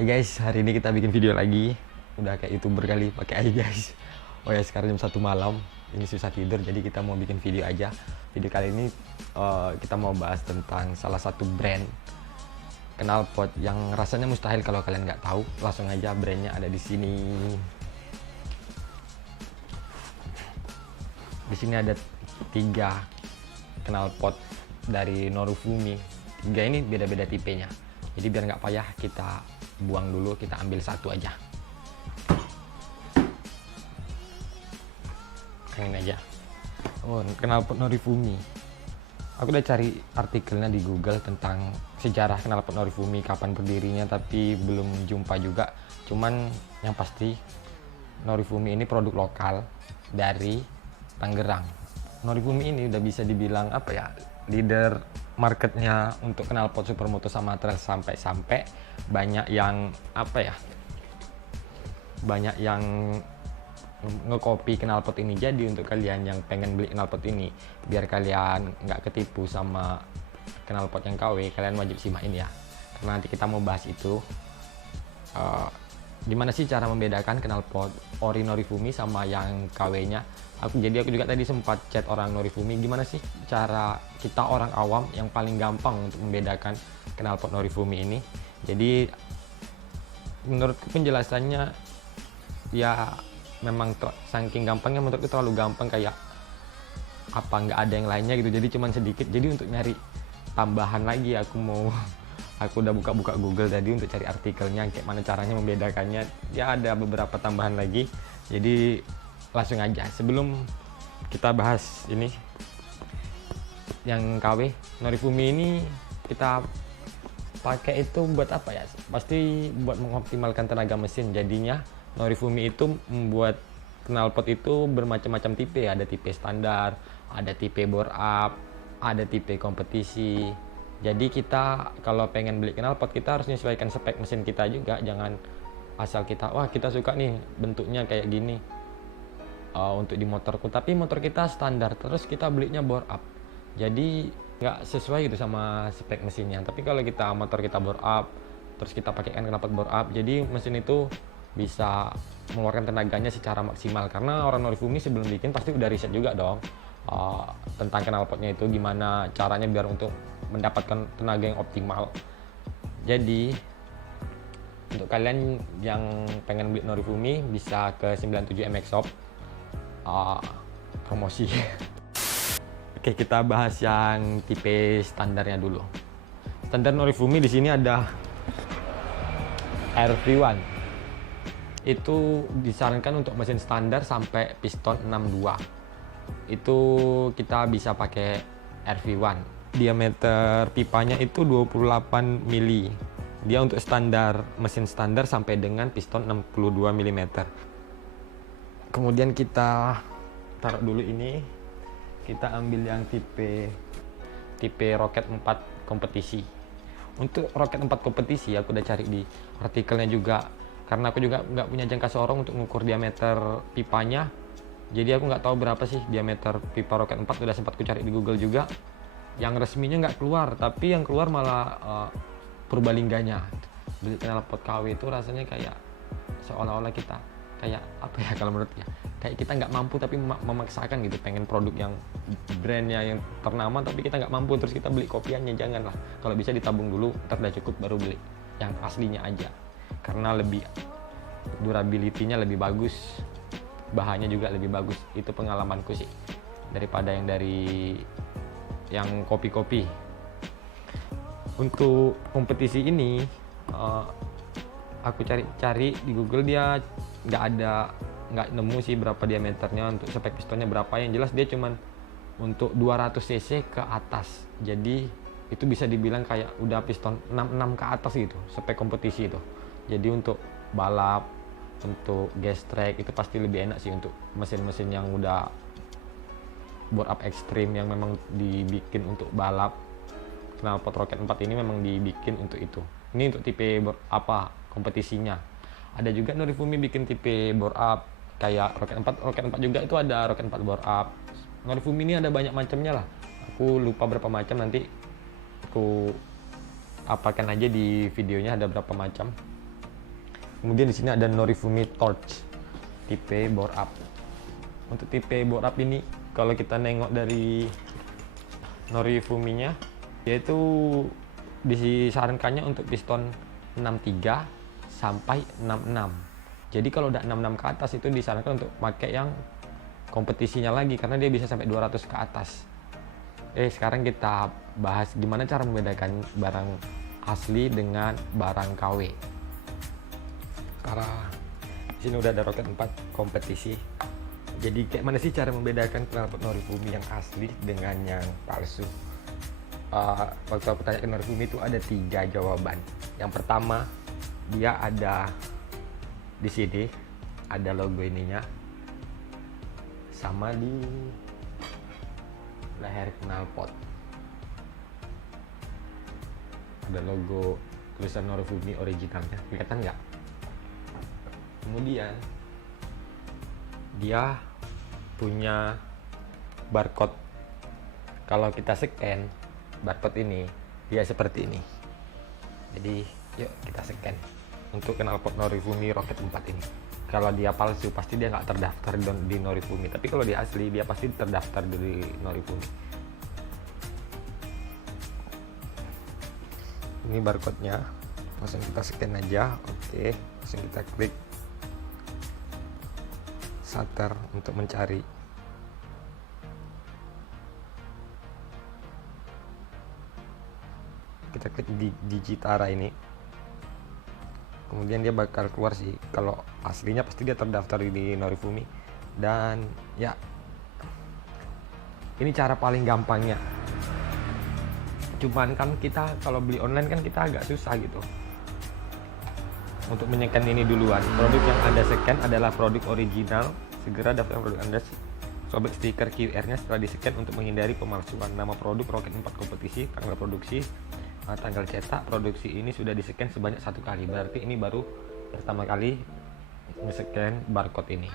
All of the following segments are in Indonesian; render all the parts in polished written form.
Hai guys, hari ini kita bikin video lagi. Udah kayak YouTuber kali pakai hai guys. Oh ya, sekarang jam 1 malam. Ini susah tidur, jadi kita mau bikin video aja. Video kali ini kita mau bahas tentang salah satu brand knalpot yang rasanya mustahil kalau kalian nggak tahu. Langsung aja, brandnya ada di sini. Di sini ada 3 knalpot dari Norifumi. 3 ini beda-beda tipenya. Jadi biar nggak payah, kita buang dulu, kita ambil satu aja. Ini aja. Oh, knalpot Norifumi. Aku udah cari artikelnya di Google tentang sejarah knalpot Norifumi, kapan berdirinya, tapi belum jumpa juga. Cuman yang pasti Norifumi ini produk lokal dari Tangerang. Norifumi ini udah bisa dibilang apa ya, leader marketnya untuk knalpot supermoto sama trail, sampai banyak yang apa ya, banyak yang ngekopi knalpot ini. Jadi untuk kalian yang pengen beli knalpot ini biar kalian nggak ketipu sama knalpot yang KW, kalian wajib simak ini ya, karena nanti kita mau bahas itu. Gimana sih cara membedakan knalpot ori Norifumi sama yang KW-nya. Jadi aku juga tadi sempat chat orang Norifumi, gimana sih cara kita orang awam yang paling gampang untuk membedakan knalpot Norifumi ini. Jadi menurut penjelasannya ya memang saking gampangnya, menurutku terlalu gampang, kayak apa nggak ada yang lainnya gitu, jadi cuman sedikit. Jadi untuk nyari tambahan lagi, aku udah buka Google tadi untuk cari artikelnya kayak mana caranya membedakannya. Ya ada beberapa tambahan lagi, jadi langsung aja. Sebelum kita bahas ini yang KW Norifumi ini, kita pakai itu buat apa ya, pasti buat mengoptimalkan tenaga mesin. Jadinya Norifumi itu membuat knalpot itu bermacam-macam tipe. Ada tipe standar, ada tipe bore up, ada tipe kompetisi. Jadi kita kalau pengen beli knalpot, kita harus menyesuaikan spek mesin kita juga. Jangan asal kita, wah kita suka nih bentuknya kayak gini untuk di motorku, tapi motor kita standar, terus kita belinya bore up, jadi nggak sesuai gitu sama spek mesinnya. Tapi kalau kita motor kita bore up, terus kita pakaikan knalpot bore up, jadi mesin itu bisa mengeluarkan tenaganya secara maksimal. Karena orang Norifumi sebelum bikin pasti udah riset juga dong tentang knalpotnya itu gimana caranya biar untuk mendapatkan tenaga yang optimal. Jadi untuk kalian yang pengen beli Norifumi bisa ke 97 MX Shop, promosi. Oke, kita bahas yang tipe standarnya dulu. Standar Norifumi di sini ada RV1. Itu disarankan untuk mesin standar sampai piston 62. Itu kita bisa pakai RV1. Diameter pipanya itu 28 mili. Dia untuk standar, mesin standar sampai dengan piston 62 mm. Kemudian kita taruh dulu ini. Kita ambil yang tipe Rocket 4 kompetisi. Untuk Rocket 4 kompetisi aku udah cari di artikelnya juga, karena aku juga nggak punya jangka sorong untuk mengukur diameter pipanya. Jadi aku nggak tahu berapa sih diameter pipa Rocket 4. Udah sempat ku cari di Google juga, yang resminya nggak keluar, tapi yang keluar malah Purbalingganya. Beli knalpot KW itu rasanya kayak seolah-olah kita kayak apa ya, kalau menurutnya kayak kita nggak mampu tapi memaksakan gitu, pengen produk yang brandnya yang ternama tapi kita nggak mampu, terus kita beli kopiannya. Janganlah, kalau bisa ditabung dulu, ntar udah cukup baru beli yang aslinya aja, karena lebih durability-nya lebih bagus, bahannya juga lebih bagus. Itu pengalamanku sih, daripada yang dari yang kopi-kopi. Untuk kompetisi ini aku cari di Google, dia nggak nemu sih berapa diameternya, untuk spek pistonnya berapa. Yang jelas dia cuman untuk 200 cc ke atas, jadi itu bisa dibilang kayak udah piston 66 ke atas gitu spek kompetisi itu. Jadi untuk balap, untuk gas track itu pasti lebih enak sih. Untuk mesin-mesin yang udah bore up ekstrim yang memang dibikin untuk balap, knalpot Rocket 4 ini memang dibikin untuk itu. Ini untuk tipe bore apa kompetisinya. Ada juga Norifumi bikin tipe bore up kayak Rocket 4. Rocket 4 juga itu ada Rocket 4 bore up. Norifumi ini ada banyak macamnya lah. Aku lupa berapa macam, nanti aku apakan aja di videonya ada berapa macam. Kemudian di sini ada Norifumi Torch tipe bore up. Untuk tipe bore up ini kalau kita nengok dari Norifuminya, yaitu disarankannya untuk piston 63 sampai 66. Jadi kalau udah 66 ke atas itu disarankan untuk pakai yang kompetisinya lagi karena dia bisa sampai 200 ke atas. Sekarang kita bahas gimana cara membedakan barang asli dengan barang KW. Karena di sini udah ada roket 4 kompetisi. Jadi kayak mana sih cara membedakan knalpot Norifumi yang asli dengan yang palsu? Waktu aku tanya ke Norifumi itu ada 3 jawaban. Yang pertama, dia ada di sini, ada logo ininya, sama di leher knalpot ada logo tulisan Norifumi originalnya, kelihatan nggak? Kemudian dia punya barcode. Kalau kita scan barcode ini, dia seperti ini. Jadi yuk kita scan untuk knalpot Norifumi Roket 4 ini. Kalau dia palsu pasti dia nggak terdaftar di Norifumi, tapi kalau dia asli dia pasti terdaftar di Norifumi. Ini barcode-nya, langsung kita scan aja. Oke, langsung kita klik shutter untuk mencari. Kita klik di Digitara ini, kemudian dia bakal keluar sih. Kalau aslinya pasti dia terdaftar di Norifumi. Dan ya, ini cara paling gampangnya. Cuman kan kita kalau beli online kan kita agak susah gitu untuk menyekan ini duluan. Produk yang Anda scan adalah produk original. Segera daftar produk Anda, sobek stiker QR-nya setelah di-scan untuk menghindari pemalsuan. Nama produk Roket 4 kompetisi, tanggal produksi, tanggal cetak. Produksi ini sudah di-scan sebanyak 1 kali. Berarti ini baru pertama kali nge-scan barcode ini.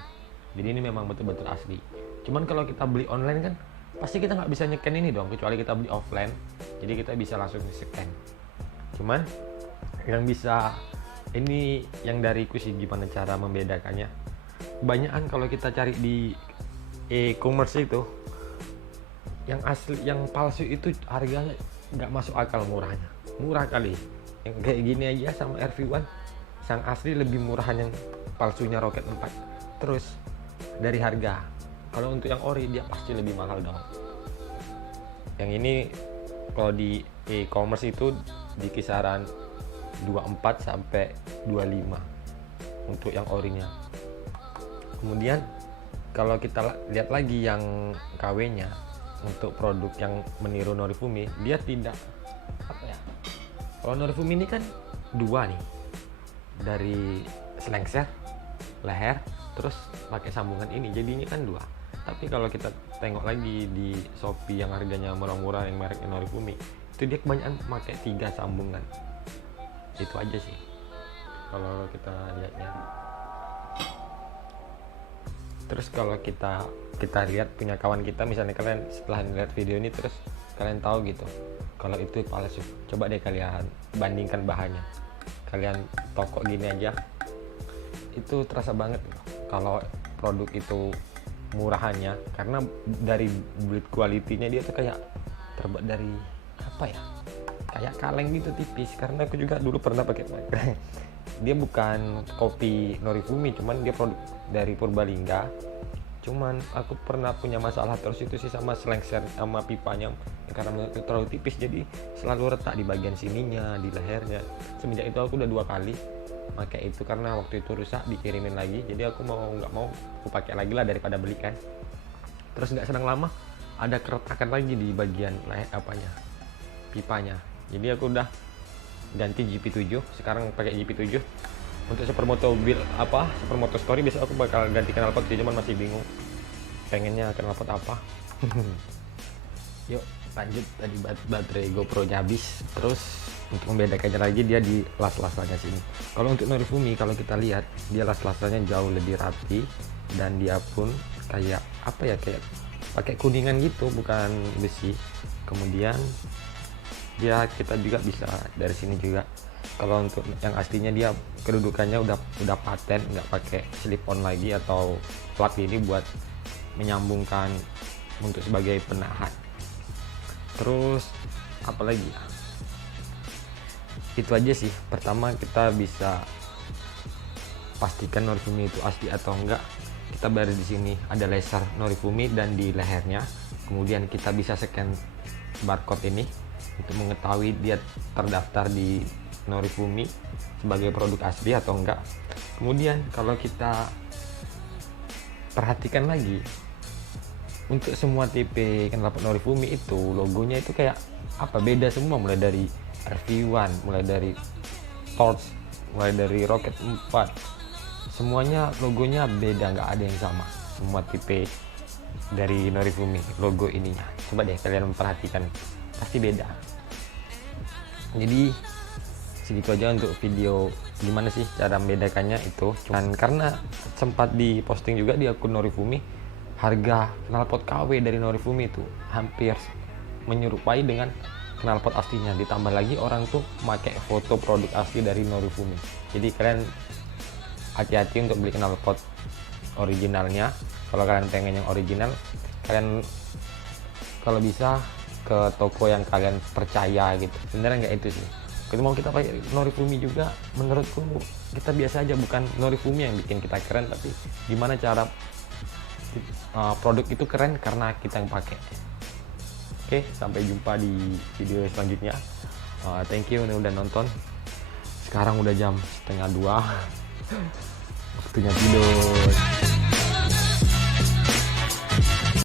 Jadi ini memang betul-betul asli. Cuman kalau kita beli online kan pasti kita nggak bisa nge-scan ini dong, kecuali kita beli offline. Jadi kita bisa langsung nge-scan. Cuman yang bisa, ini yang dariku sih gimana cara membedakannya. Kebanyakan kalau kita cari di e-commerce itu, yang asli, yang palsu itu harganya nggak masuk akal murahnya. Murah kali. Yang kayak gini aja sama RV1, sang asli lebih murahan yang palsunya Roket 4. Terus dari harga, kalau untuk yang ori dia pasti lebih mahal dong. Yang ini kalau di e-commerce itu di kisaran 24 sampai 25 untuk yang orinya. Kemudian kalau kita lihat lagi yang KW-nya untuk produk yang meniru Norifumi, dia tidak apa ya. Kalau Norifumi ini kan 2 nih, dari selengser, leher, terus pakai sambungan ini, jadinya kan 2. Tapi kalau kita tengok lagi di Shopee yang harganya murah-murah yang mereknya Norifumi, itu dia kebanyakan pakai 3 sambungan. Itu aja sih kalau kita lihatnya. Terus kalau kita lihat punya kawan kita, misalnya kalian setelah lihat video ini terus kalian tahu gitu kalau itu palsu, coba deh kalian bandingkan bahannya. Kalian toko gini aja itu terasa banget kalau produk itu murahannya, karena dari build quality-nya dia tuh kayak terbuat dari apa ya, kayak kaleng gitu tipis. Karena aku juga dulu pernah pakai dia bukan kopi Norifumi, cuman dia produk dari Purbalingga. Cuman aku pernah punya masalah terus itu sih sama selengser sama pipanya, karena itu terlalu tipis, jadi selalu retak di bagian sininya, di lehernya. Semenjak itu aku udah 2 kali pakai itu, karena waktu itu rusak dikirimin lagi, jadi aku mau nggak mau aku pakai lagi lah daripada beli kan. Terus nggak sedang lama ada keretakan lagi di bagian leher apanya, pipanya. Jadi aku udah ganti GP7, sekarang pakai GP7. Untuk Supermoto build Supermoto Story biasa aku bakal ganti knalpot sih, cuman masih bingung pengennya knalpot apa. Yuk lanjut, tadi baterai GoPro-nya habis. Terus untuk membedakannya lagi, dia di las-lasannya sini. Kalau untuk Norifumi kalau kita lihat, dia las-lasannya jauh lebih rapi, dan dia pun kayak apa ya, kayak pakai kuningan gitu, bukan besi. Kemudian dia kita juga bisa dari sini juga Kalau untuk yang aslinya dia kedudukannya udah paten, nggak pakai slip on lagi atau plug ini buat menyambungkan untuk sebagai penahan. Terus apa lagi ya, itu aja sih. Pertama kita bisa pastikan Norifumi itu asli atau enggak. Kita baru di sini ada laser Norifumi dan di lehernya. Kemudian kita bisa scan barcode ini untuk mengetahui dia terdaftar di Norifumi sebagai produk asli atau enggak. Kemudian kalau kita perhatikan lagi, untuk semua tipe knalpot Norifumi itu logonya itu kayak apa, beda semua, mulai dari RV1, mulai dari Torch, mulai dari Rocket 4, semuanya logonya beda, nggak ada yang sama. Semua tipe dari Norifumi logo ininya, coba deh kalian perhatikan, pasti beda. Jadi segitu aja untuk video gimana sih cara membedakannya itu. Cuman karena sempat diposting juga di akun Norifumi, harga knalpot KW dari Norifumi itu hampir menyerupai dengan knalpot aslinya, ditambah lagi orang tuh pakai foto produk asli dari Norifumi. Jadi kalian hati-hati untuk beli knalpot originalnya. Kalau kalian pengen yang original, kalian kalau bisa ke toko yang kalian percaya gitu. Sebenarnya nggak itu sih, kalau mau kita pakai Norifumi juga, menurutku kita biasa aja. Bukan Norifumi yang bikin kita keren, tapi gimana cara produk itu keren karena kita yang pakai. Oke, sampai jumpa di video selanjutnya. Thank you udah nonton. Sekarang udah jam 1:30, waktunya tidur.